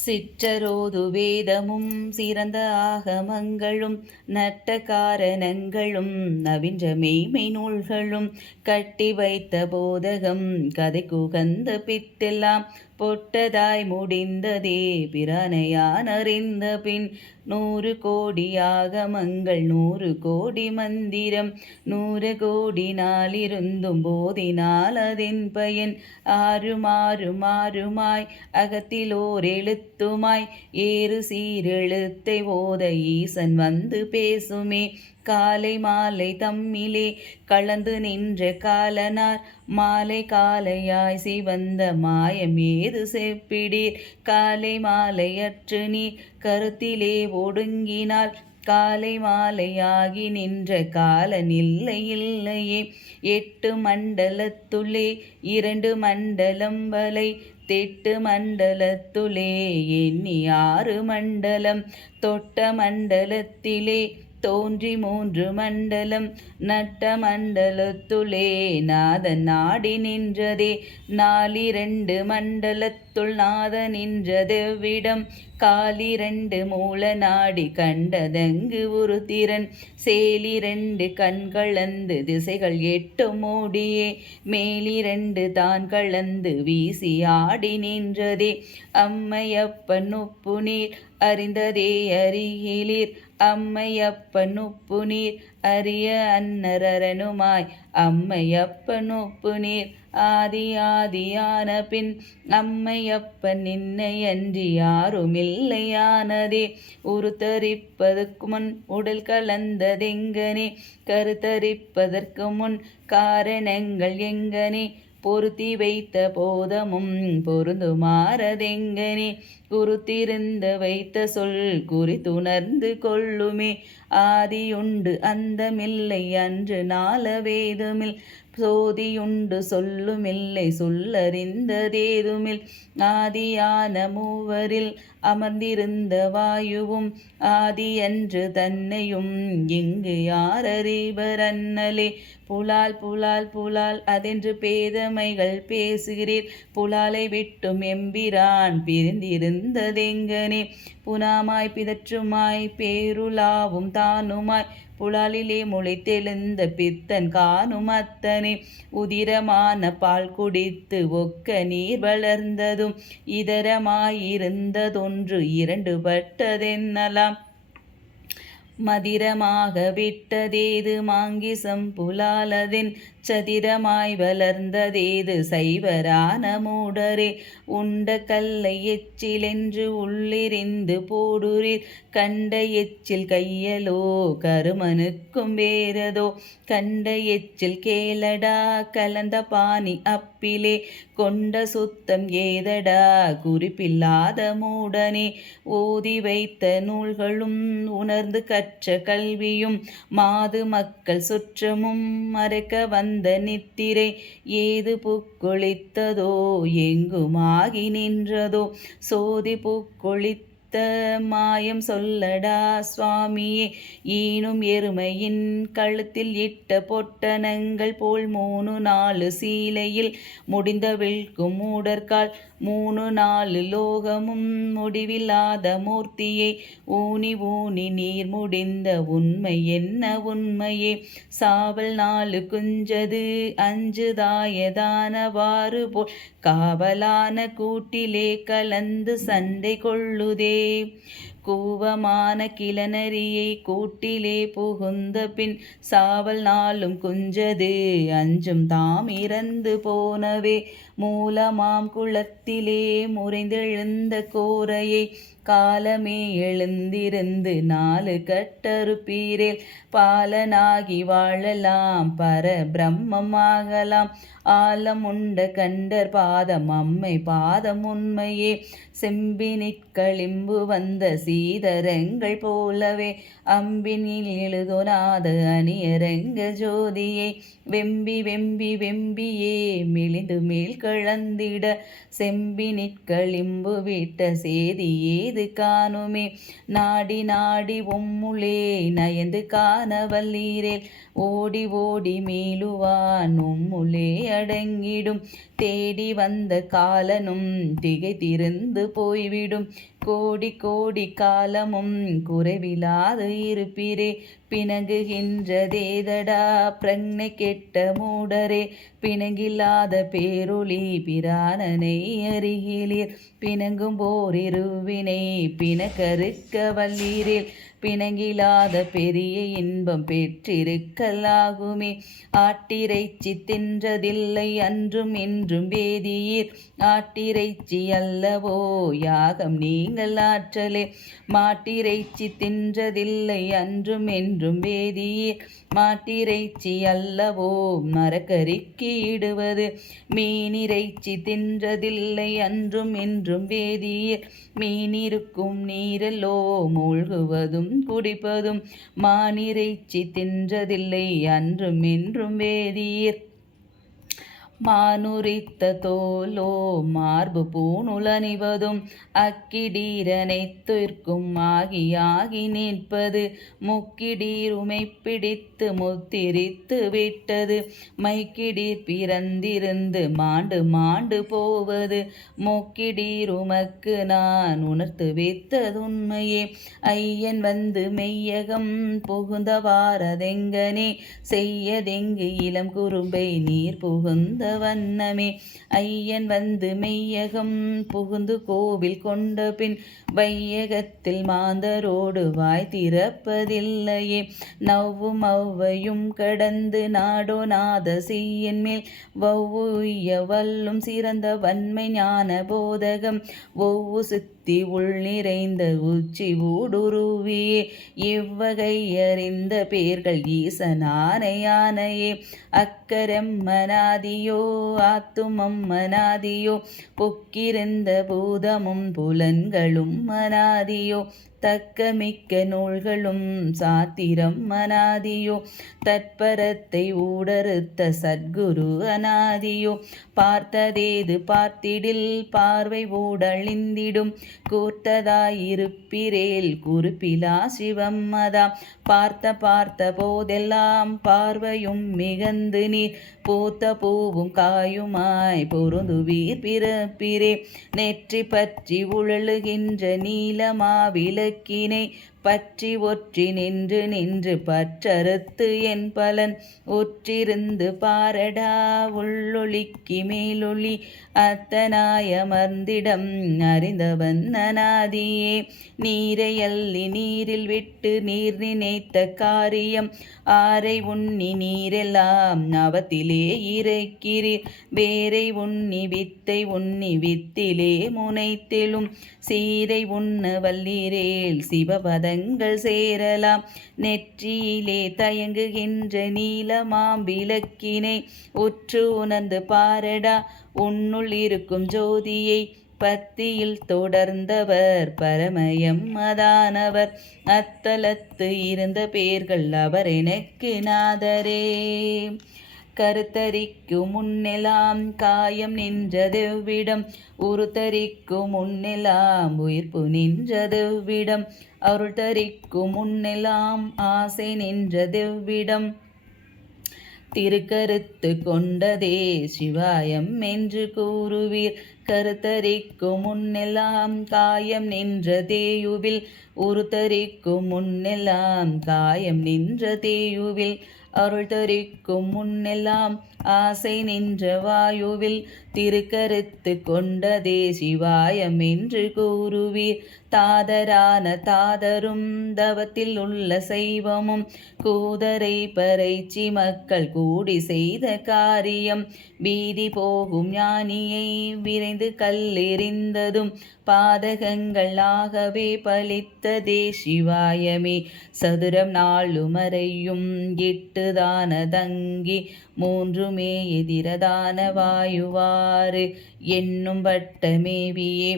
சிற்றரோது வேதமும் சிறந்த ஆகமங்களும் நட்ட காரணங்களும் நவின்ற மெய்மை நூல்களும் கட்டி வைத்த போதகம் கதை குகந்த பித்தெல்லாம் பொட்டதாய் முடிந்ததே பிரானையான் அறிந்த பின் 100 கோடி ஆகமங்கள் 100 கோடி மந்திரம் 100 கோடி நாளிருந்தும் போதினால் அதன் பயன் ஆறுமாறுமாய் அகத்திலோர் எழுத்துமாய் ஏறு சீரெழுத்தை ஓத ஈசன் வந்து பேசுமே காலை மாலை தம்மிலே கலந்து நின்ற காலனார் மாலை காலையாய் சிவந்த மாயம் ஏது செப்பிடீர் காலை மாலையற்று நீர் கருத்திலே ஒடுங்கினால் காலை மாலையாகி நின்ற காலனில்லை இல்லையே 8 மண்டலத்துள்ளே 2 மண்டலம் வலை தெட்டு மண்டலத்துளே எண்ணி 6 மண்டலம் தொட்ட மண்டலத்திலே தோன்றி 3 மண்டலம் நட்ட மண்டலத்துளே நாதன் நாடி நின்றதே 4 மண்டலத்துள் நாதன் நின்றதெவ்விடம் காலிரண்டு மூல நாடி கண்டதங்கு ஒரு திறன் சேலிரண்டு கண் கலந்து திசைகள் 8 மூடியே மேலிரண்டு தான் கலந்து வீசி ஆடி நின்றதே அம்மையப்பன் உப்பு நீர் அறிந்ததே அறிகிலீர் அம்மையப்பன் உப்பு நீர் அறிய அன்னரனுமாய் அம்மையப்பன் உப்பு நீர் ஆதியான பின் அம்மையப்பன் நின்னை அன்றி யாருமில்லையானதே உருத்தரிப்பதற்கு முன் உடல் கலந்ததெங்கனே கருத்தரிப்பதற்கு முன் காரணங்கள் எங்கனே பொருத்தி வைத்த போதமும் பொருந்துமாறதெங்கனே குருத்திருந்து வைத்த சொல் குறித்துணர்ந்து கொள்ளுமே ஆதியுண்டு அந்தமில்லை அன்று நாள வேதுமில் சோதியுண்டு சொல்லுமில்லை சொல்லறிந்ததேதுமில் ஆதியான மூவரில் அமர்ந்திருந்த வாயுவும் ஆதியன்று தன்னையும் இங்கு யாரறிவர் அன்னலே புலால் அதென்று பேதமைகள் பேசுகிறீர் புலாலை விட்டும் எம்பிரான் பிரிந்திருந்ததெங்கனே புனாமாய் பிதற்றுமாய் பேருலாவும் தானுமாய் புலாலிலே முளைத்தெழுந்த பித்தன் காணும் அத்தனை உதிரமான பால் குடித்து ஒக்க நீர் வளர்ந்ததும் இதரமாயிருந்ததொன்று 2 பட்டதென்னலாம் மதிரமாக விட்டதேது மாங்கிசம் புலாலதின் சதிரமாய் வளர்ந்ததேது சைவரான மூடரே உண்ட கல்லை எச்சிலென்று உள்ளிரிந்து போடுறீர் கண்ட எச்சில் கையலோ கருமனுக்கும் வேறதோ கண்ட எச்சில் கேளடா கலந்த பானி அப்பிலே கொண்ட சுத்தம் ஏதடா குறிப்பில்லாத மூடனே ஓதி வைத்த நூல்களும் உணர்ந்து கற்ற கல்வியும் மாது மக்கள் சுற்றமும் மறைக்க வந்த நித்திரை ஏது புக்கொழித்ததோ எங்குமாகி நின்றதோ சோதி புக்கொழித்த மாயம் சொல்லடா சுவாமியே ஈனும் எருமையின் கழுத்தில் இட்ட பொட்டனங்கள் போல் 3 சீலையில் முடிந்த விழ்க்கும் மூடர்கால் 3 லோகமும் முடிவில்லாத மூர்த்தியை ஊனி நீர் முடிந்த உண்மை என்ன உண்மையே சாவல் 4 குஞ்சது 5 தாயதானவாறு போல் காவலான கூட்டிலே கலந்து சண்டை கொள்ளுதே கூவமான கிளநரியை கூட்டிலே புகுந்த பின் சாவல் 4 குஞ்சது 5 தாம் இறந்து போனவே மூலமாம் குளத்திலே முறைந்தெழுந்த கோரையை காலமே எழுந்திருந்து 4 கட்டறுப்பீரேல் பாலனாகி வாழலாம் பர பிரம்மமாகலாம் ஆலம் உண்ட கண்டர் பாதம் அம்மை பாதம் உண்மையே செம்பினிற்களிம்பு வந்த ஸ்ரீதரங்கள் போலவே அம்பினில் எழுதொனாத அணியரங்க ஜோதியை வெம்பி வெம்பி வெம்பியே மெலிந்து மேல் கழந்திட செம்பினிற்களிம்பு விட்ட சேதி ஏது காணுமே நாடி நாடி உம்முளே நயந்து காண வல்லீரேல் ஓடி ஓடி மீளுவான் உம்முளே அடங்கிடும் தேடி வந்த காலனும் திகைத்திருந்து போய்விடும் கோடி கோடி காலமும் குறைவிலாது இருப்பீரே பிணங்குகின்றதேதடா பிரக்ஞை கெட்ட மூடரே பிணங்கில்லாத பேரொளி பிரானனை அறிகிலீர் பிணங்கும் போரிருவினை பிணக்கறுக்க வல்லீரேல் பிணங்கிலாத பெரிய இன்பம் பெற்றிருக்கலாகுமே ஆட்டிறைச்சி தின்றதில்லை அன்றும் இன்றும் வேதியீர் ஆட்டிறைச்சி அல்லவோ யாகம் நீங்கள் ஆற்றலே மாட்டிறைச்சி தின்றதில்லை அன்றும் என்றும் வேதியீர் மாட்டிறைச்சி அல்லவோ மரக்கறிக்கு இடுவது மீனிறைச்சி தின்றதில்லை அன்றும் என்றும் வேதியீர் மீனிருக்கும் நீரல்லோ மூழ்குவதும் குடிப்பதும் மானிறைச்சி தின்றதில்லை அன்றும் என்றும் வேதியீர் மானுரித்த தோலோ மார்பு பூணுலணிவதும் அக்கிடீரனைத்திற்கும் ஆகி நிற்பது முக்கிடீருமை பிடித்து முத்திரித்து விட்டது மைக்கிடீர் பிறந்திருந்து மாண்டு மாண்டு போவது முக்கிடீருமக்கு நான் உணர்த்து வைத்ததுண்மையே ஐயன் வந்து மெய்யகம் புகுந்தவாரதெங்கனே செய்யதெங்கு இளம் குறும்பை நீர் புகுந்த வண்ணமே ஐயன் வந்து மெய்யகம் புகுந்து கோவில் கொண்ட பின் வையகத்தில் மாந்தரோடு வாய் திறப்பதில்லையே நவ்வும் ஔவையும் கடந்து நாடோ நாத செய்யின் மேல் வவ்வுய்ய வல்லும் சிறந்த வன்மை ஞான போதகம் ஒவ்வு சுத்தி உள் நிறைந்த உச்சி ஊடுருவியே இவ்வகை அறிந்த பேர்கள் ஈசனானையானையே அக்கரம் மனாதியோ ஆத்துமம் மனாதியோ பொக்கிருந்த பூதமும் புலன்களும் மனாதியோ தக்கமிக்க நூல்களும் சாத்திரம் அனாதியோ தற்பரத்தை ஊடறுத்த சத்குரு அனாதியோ பார்த்ததேது பார்த்திடில் பார்வை ஊடழிந்திடும் கூர்த்ததாயிருப்பிரேல் குறிப்பிலா சிவம் அதாம் பார்த்த போதெல்லாம் பார்வையும் மிகந்து நீர் பூத்த பூவும் காயுமாய் பொருந்துவீர் பிறப்பிரே நெற்றி பற்றி உழலுகின்ற நீலமாவிளக்கினை பற்றி ஒற்றி நின்று பற்றறுத்து என் பலன் ஒற்றிருந்து பாரடா உள்ளொளிக்கு மேலொளி அத்தனாயமர்ந்திடம் அறிந்தவன் அநாதியே நீரை அள்ளி நீரில் விட்டு நீர் நினைத்த காரியம் ஆரை உண்ணி நீரெல்லாம் அவத்திலே இறைக்கிறீர் வேரை உண்ணி வித்திலே முனைத்தெழும் சீரை உண்ண வல்லீரேல் சிவபதங்கள் சேரலாம் நெற்றியிலே தயங்குகின்ற நீலமாம்பிளக்கினை உற்று உணர்ந்து பாரடா உன்னுள் இருக்கும் ஜோதியை பத்தியில் தொடர்ந்தவர் பரமயம் அதானவர் அத்தலத்து இருந்த பேர்கள் அவர் எனக்கு நாதரே கருத்தரிக்கும் முன்னெலாம் காயம் நின்றதெவ்விடம் உருத்தரிக்கும் முன்னெலாம் உயிர்ப்பு நின்றதெவ்விடம் அருள் தரிக்கும் முன்னெல்லாம் ஆசை நின்றதெவ்விடம் திருக்கருத்து கொண்டதே சிவாயம் என்று கூறுவீர் கருத்தரிக்கும் முன்னெல்லாம் காயம் நின்ற தேயுவில் உருத்தரிக்கும் முன்னெல்லாம் காயம் நின்ற தேயுவில் அருள் தரிக்கும் முன்னெல்லாம் ஆசை நின்ற வாயுவில் திருக்கருத்து கொண்டதே சிவாயம் என்று கூறுவீர் தாதரான தாதரும் தவத்தில் உள்ள சைவமும் கூதரை பறைச்சி மக்கள் கூடி செய்த காரியம் வீதி போகும் ஞானியை விரைந்து கல்லெறிந்ததும் பாதகங்கள் ஆகவே பலித்ததே சிவாயமே சதுரம் நாளுமறையும் எட்டுதான தங்கி மூன்றுமே எதிரதான வாயுவாறு என்னும் வட்டமேவியே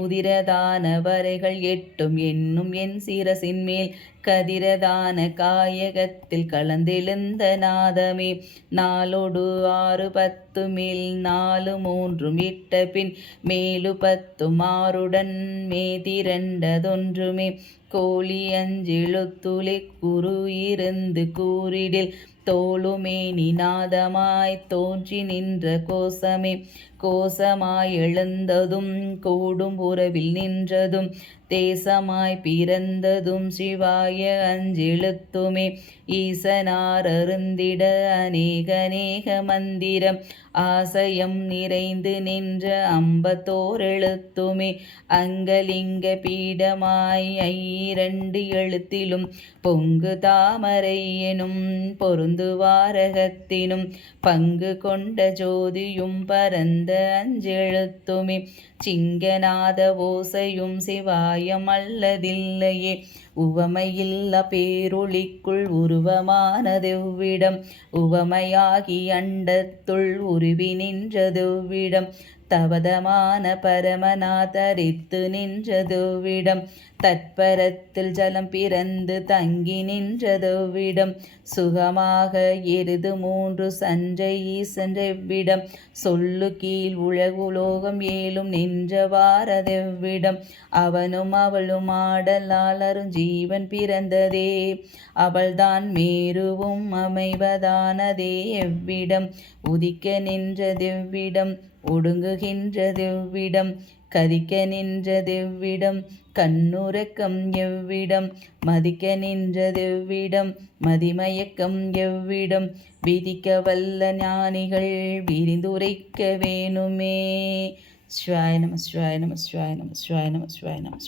உதிரதான வரைகள் எட்டும் என்னும் என் சிரசின் மேல் கதிரதான காயகத்தில் கலந்தெழுந்த நாதமே. நாலொடு 6 10 மேல் 4 3 இட்ட பின் மேலு 10 6உடன் மேதிரண்டதொன்றுமே. கோழி 5 எழுத்துளே குரு இருந்து கூறிடில் தோளுமேனி நாதமாய்த் தோன்றி நின்ற கோசமே. கோசமாய் எழுந்ததும் கூடும் உறவில் நின்றதும் தேசமாய் பிறந்ததும் சிவாய 5 எழுத்துமே. ஈசனார் அருந்திட அநேக மந்திரம் ஆசயம் நிறைந்து நின்ற 51 எழுத்துமே. அங்கலிங்க பீடமாய் 2 எழுத்திலும் பொங்கு தாமரை எனும் பொருந்து வாரகத்தினும் பங்கு கொண்ட ஜோதியும் பரந்த 5 எழுத்துமே. சிங்கநாத ஓசையும் சிவாயம் அல்லதில்லையே. உவமையில்லா பேரொளிக்குள் உருவமானதெவ்விடம் உவமையாகி அண்டத்துள் உருவி நின்றதெவ்விடம் தவதமான பரமநாதரித்து நின்றதெவ்விடம் தற்பரத்தில் ஜலம் பிறந்து தங்கி நின்றதெவ்விடம் சுகமாக எருது 3 சன்றை ஈசன்றெவ்விடம் சொல்லு கீழ் உலகுலோகம் ஏழும் நின்றவாறதெவ்விடம் அவனும் அவளும் ஆடலால் அருஞ்சீவன் பிறந்ததே. அவள்தான் மேருவும் அமைவதானதே எவ்விடம் உதிக்க நின்றதெவ்விடம் ஒடுங்குகின்றதெவ்விடம் கதிக்க நின்றதெவ்விடம் கண்ணுறக்கம் எவ்விடம் மதிக்க நின்றதெவ்விடம் மதிமயக்கம் எவ்விடம் விதிக்க வல்ல ஞானிகள் விரிந்துரைக்க வேணுமே. சிவாய நம சிவாய நம சிவாய நம சிவாய நம சிவாய நம.